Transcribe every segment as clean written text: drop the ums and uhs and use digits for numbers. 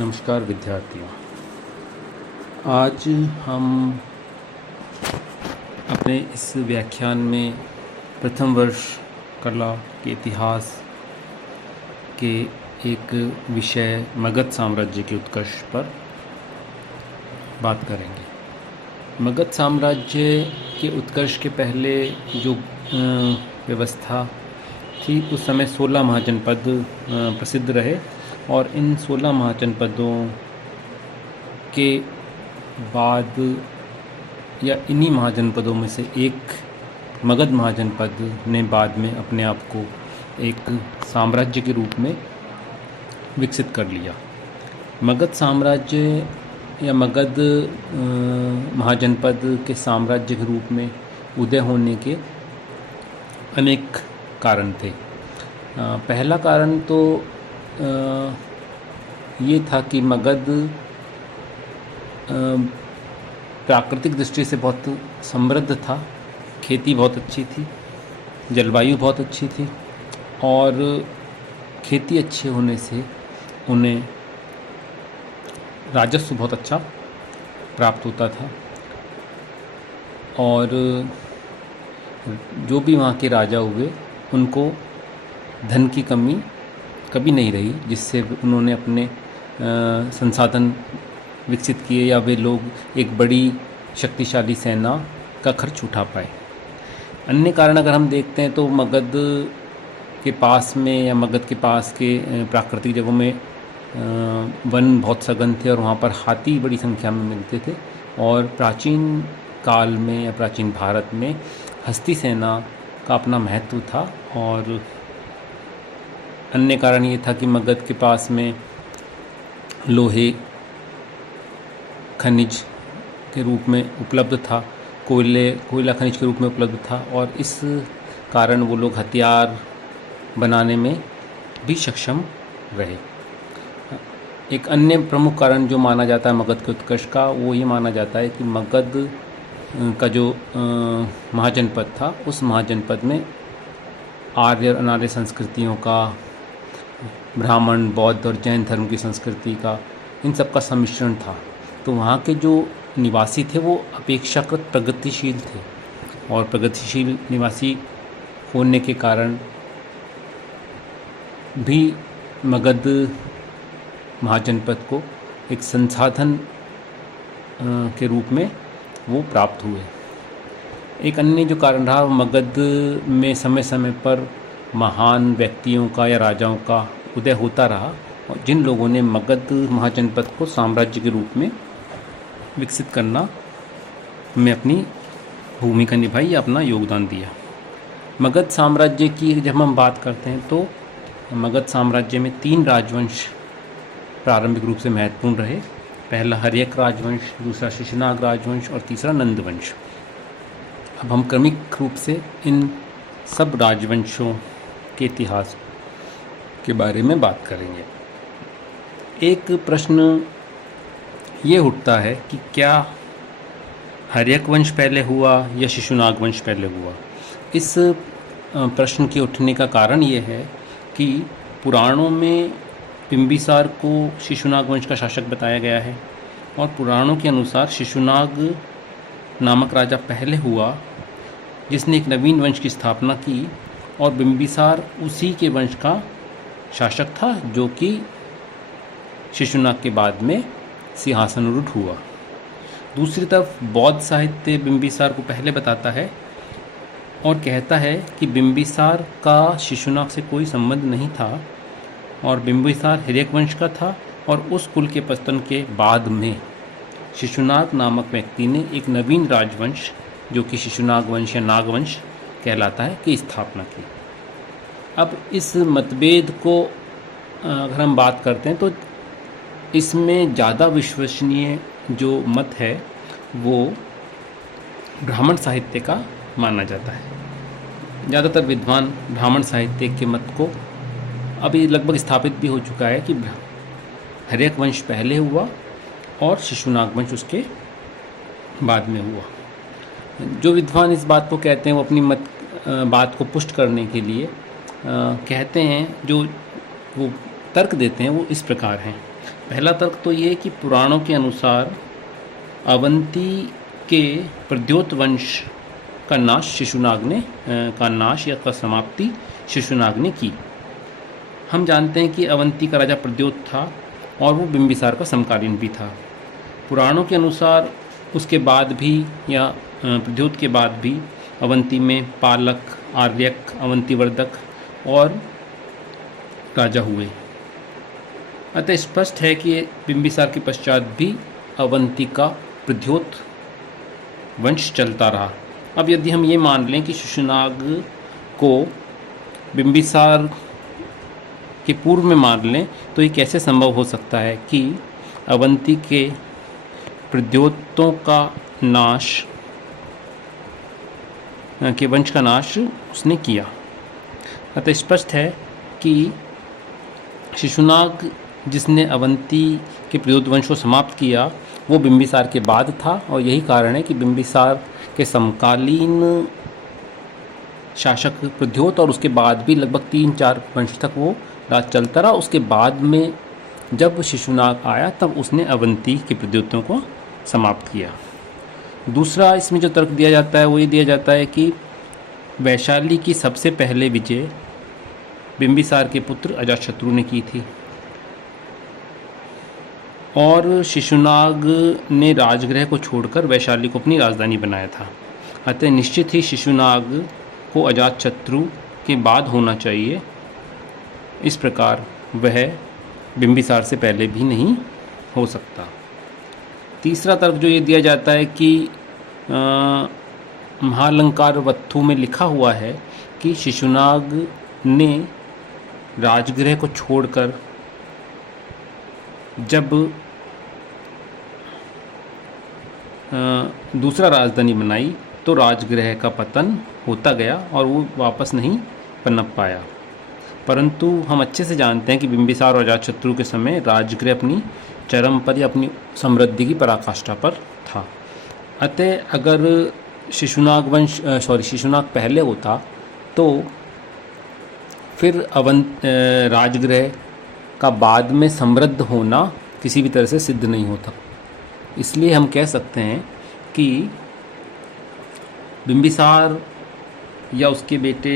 नमस्कार विद्यार्थियों। आज हम अपने इस व्याख्यान में प्रथम वर्ष कला के इतिहास के एक विषय मगध साम्राज्य के उत्कर्ष पर बात करेंगे। मगध साम्राज्य के उत्कर्ष के पहले जो व्यवस्था थी, उस समय 16 महाजनपद प्रसिद्ध रहे और इन 16 महाजनपदों के बाद या इन्हीं महाजनपदों में से एक मगध महाजनपद ने बाद में अपने आप को एक साम्राज्य के रूप में विकसित कर लिया। मगध साम्राज्य या मगध महाजनपद के साम्राज्य के रूप में उदय होने के अनेक कारण थे। पहला कारण तो ये था कि मगध प्राकृतिक दृष्टि से बहुत समृद्ध था, खेती बहुत अच्छी थी, जलवायु बहुत अच्छी थी और खेती अच्छे होने से उन्हें राजस्व बहुत अच्छा प्राप्त होता था और जो भी वहाँ के राजा हुए उनको धन की कमी कभी नहीं रही, जिससे उन्होंने अपने संसाधन विकसित किए या वे लोग एक बड़ी शक्तिशाली सेना का खर्च उठा पाए। अन्य कारण अगर हम देखते हैं तो मगध के पास में या मगध के पास के प्राकृतिक जगहों में वन बहुत सघन थे और वहाँ पर हाथी बड़ी संख्या में मिलते थे और प्राचीन काल में या प्राचीन भारत में हस्ती सेना का अपना महत्व था। और अन्य कारण ये था कि मगध के पास में लोहे खनिज के रूप में उपलब्ध था, कोयला खनिज के रूप में उपलब्ध था और इस कारण वो लोग हथियार बनाने में भी सक्षम रहे। एक अन्य प्रमुख कारण जो माना जाता है मगध के उत्कर्ष का, वो ये माना जाता है कि मगध का जो महाजनपद था, उस महाजनपद में आर्य और अनार्य संस्कृतियों का, ब्राह्मण, बौद्ध और जैन धर्म की संस्कृति का, इन सब का सम्मिश्रण था। तो वहाँ के जो निवासी थे वो अपेक्षाकृत प्रगतिशील थे और प्रगतिशील निवासी होने के कारण भी मगध महाजनपद को एक संसाधन के रूप में वो प्राप्त हुए। एक अन्य जो कारण रहा, मगध में समय समय पर महान व्यक्तियों का या राजाओं का उदय होता रहा और जिन लोगों ने मगध महाजनपद को साम्राज्य के रूप में विकसित करना में अपनी भूमिका निभाई या अपना योगदान दिया। मगध साम्राज्य की जब हम बात करते हैं तो मगध साम्राज्य में 3 राजवंश प्रारंभिक रूप से महत्वपूर्ण रहे। पहला हर्यक राजवंश, दूसरा शिशुनाग राजवंश और तीसरा नंद वंश। अब हम क्रमिक रूप से इन सब राजवंशों के इतिहास के बारे में बात करेंगे। एक प्रश्न ये उठता है कि क्या हर्यक वंश पहले हुआ या शिशुनाग वंश पहले हुआ। इस प्रश्न के उठने का कारण ये है कि पुराणों में बिंबिसार को शिशुनाग वंश का शासक बताया गया है और पुराणों के अनुसार शिशुनाग नामक राजा पहले हुआ जिसने एक नवीन वंश की स्थापना की और बिंबिसार उसी के वंश का शासक था जो कि शिशुनाग के बाद में सिंहासनारूढ़ हुआ। दूसरी तरफ बौद्ध साहित्य बिंबिसार को पहले बताता है और कहता है कि बिंबिसार का शिशुनाग से कोई संबंध नहीं था और बिंबिसार हर्यक वंश का था और उस कुल के पतन के बाद में शिशुनाग नामक व्यक्ति ने एक नवीन राजवंश जो कि शिशुनाग वंश या नागवंश कहलाता है की स्थापना की। अब इस मतभेद को अगर हम बात करते हैं तो इसमें ज़्यादा विश्वसनीय जो मत है वो ब्राह्मण साहित्य का माना जाता है। ज़्यादातर विद्वान ब्राह्मण साहित्य के मत को अभी लगभग स्थापित भी हो चुका है कि हर्यक वंश पहले हुआ और शिशुनाग वंश उसके बाद में हुआ। जो विद्वान इस बात को कहते हैं वो अपनी बात को पुष्ट करने के लिए कहते हैं, जो वो तर्क देते हैं वो इस प्रकार हैं। पहला तर्क तो ये कि पुराणों के अनुसार अवंती के प्रद्योत वंश का नाश शिशुनाग ने का नाश या का समाप्ति शिशुनाग ने की। हम जानते हैं कि अवंती का राजा प्रद्योत था और वो बिंबिसार का समकालीन भी था। पुराणों के अनुसार उसके बाद भी या प्रद्योत के बाद भी अवंती में पालक, आर्यक, अवंतीवर्धक और राजा हुए। अतः स्पष्ट है कि बिंबिसार के पश्चात भी अवंती का प्रद्योत वंश चलता रहा। अब यदि हम ये मान लें कि शिशुनाग को बिंबिसार के पूर्व में मान लें तो ये कैसे संभव हो सकता है कि अवंती के प्रद्योतों का नाश के वंश का नाश उसने किया। अतः स्पष्ट है कि शिशुनाग जिसने अवंती के प्रद्योत वंश को समाप्त किया वो बिंबिसार के बाद था और यही कारण है कि बिंबिसार के समकालीन शासक प्रद्योत और उसके बाद भी लगभग 3-4 वंश तक वो राज चलता रहा। उसके बाद में जब शिशुनाग आया तब उसने अवंती के प्रद्योतों को समाप्त किया। दूसरा इसमें जो तर्क दिया जाता है वो ये दिया जाता है कि वैशाली की सबसे पहले विजय बिंबिसार के पुत्र अजातशत्रु ने की थी और शिशुनाग ने राजगृह को छोड़कर वैशाली को अपनी राजधानी बनाया था। अतः निश्चित ही शिशुनाग को अजातशत्रु के बाद होना चाहिए। इस प्रकार वह बिंबिसार से पहले भी नहीं हो सकता। तीसरा तर्क जो ये दिया जाता है कि महालंकार वत्थु में लिखा हुआ है कि शिशुनाग ने राजगृह को छोड़कर जब दूसरा राजधानी बनाई तो राजगृह का पतन होता गया और वो वापस नहीं पनप पाया। परंतु हम अच्छे से जानते हैं कि बिंबिसार और अजातशत्रु के समय राजगृह अपनी चरम पर या अपनी समृद्धि की पराकाष्ठा पर था। अतः अगर शिशुनाग पहले होता तो फिर राजगृह का बाद में समृद्ध होना किसी भी तरह से सिद्ध नहीं होता। इसलिए हम कह सकते हैं कि बिंबिसार या उसके बेटे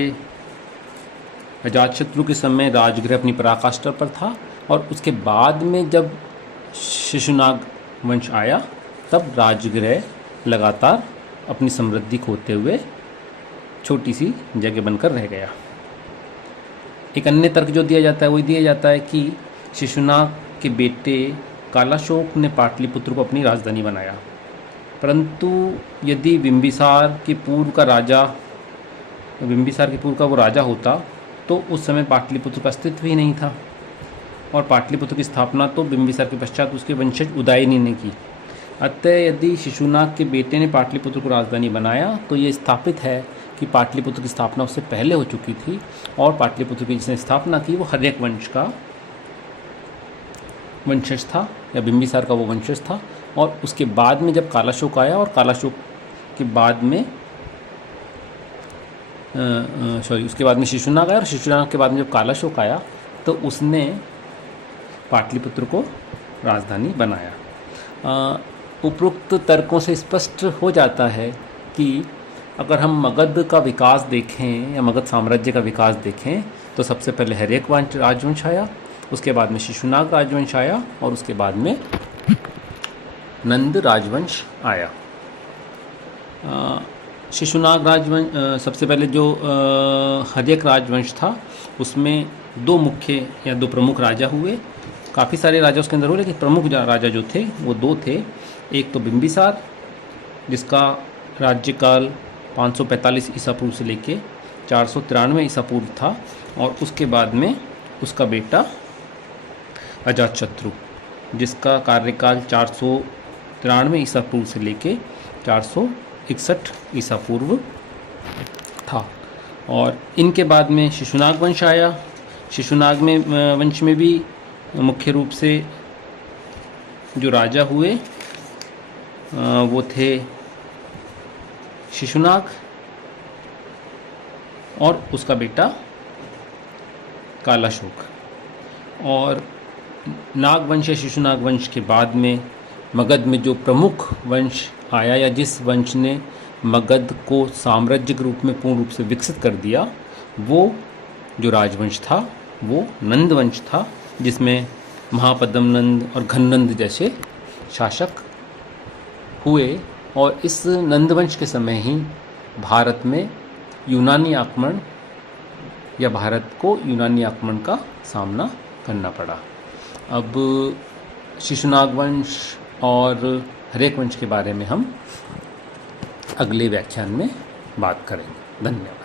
अजातशत्रु के समय राजगृह अपनी पराकाष्ठा पर था और उसके बाद में जब शिशुनाग वंश आया तब राजगृह लगातार अपनी समृद्धि खोते हुए छोटी सी जगह बनकर रह गया। एक अन्य तर्क जो दिया जाता है वो दिया जाता है कि शिशुनाग के बेटे कालाशोक ने पाटलिपुत्र को अपनी राजधानी बनाया, परंतु यदि बिंबिसार के पूर्व का वो राजा होता तो उस समय पाटलिपुत्र का अस्तित्व ही नहीं था और पाटलिपुत्र की स्थापना तो बिंबिसार के पश्चात उसके वंशज उदयनी ने की। अतः यदि शिशुनाग के बेटे ने पाटलिपुत्र को राजधानी बनाया तो ये स्थापित है कि पाटलिपुत्र की स्थापना उससे पहले हो चुकी थी और पाटलिपुत्र की जिसने स्थापना की वो हर्यक वंश का वंशज था या बिंबिसार का वो वंशज था। और उसके बाद में जब कालाशोक आया और कालाशोक के बाद में उसके बाद में शिशुनाग आया और शिशुनाग के बाद में जब कालाशोक आया तो उसने पाटलिपुत्र को राजधानी बनाया। उपरोक्त तर्कों से स्पष्ट हो जाता है कि अगर हम मगध का विकास देखें या मगध साम्राज्य का विकास देखें तो सबसे पहले हर्यक राजवंश आया, उसके बाद में शिशुनाग राजवंश आया और उसके बाद में नंद राजवंश आया। शिशुनाग राजवंश सबसे पहले जो हर्यक राजवंश था उसमें दो प्रमुख राजा हुए। काफ़ी सारे राजा उसके अंदर हुए लेकिन प्रमुख राजा जो थे वो 2 थे। एक तो बिंबिसार जिसका राज्यकाल 545 ईसा पूर्व से लेके 493 ईसा पूर्व था और उसके बाद में उसका बेटा अजातशत्रु जिसका कार्यकाल 493 ईसा पूर्व से लेके 461 ईसा पूर्व था। और इनके बाद में शिशुनाग वंश आया। शिशुनाग में वंश में भी मुख्य रूप से जो राजा हुए वो थे शिशुनाग और उसका बेटा कालाशोक। और नागवंश या शिशुनाग वंश के बाद में मगध में जो प्रमुख वंश आया या जिस वंश ने मगध को साम्राज्य के रूप में पूर्ण रूप से विकसित कर दिया, वो जो राजवंश था वो नंद वंश था, जिसमें महापद्म नंद और घननंद जैसे शासक हुए। और इस नंदवंश के समय ही भारत में यूनानी आक्रमण या भारत को यूनानी आक्रमण का सामना करना पड़ा। अब शिशुनाग वंश और हरेक वंश के बारे में हम अगले व्याख्यान में बात करेंगे। धन्यवाद।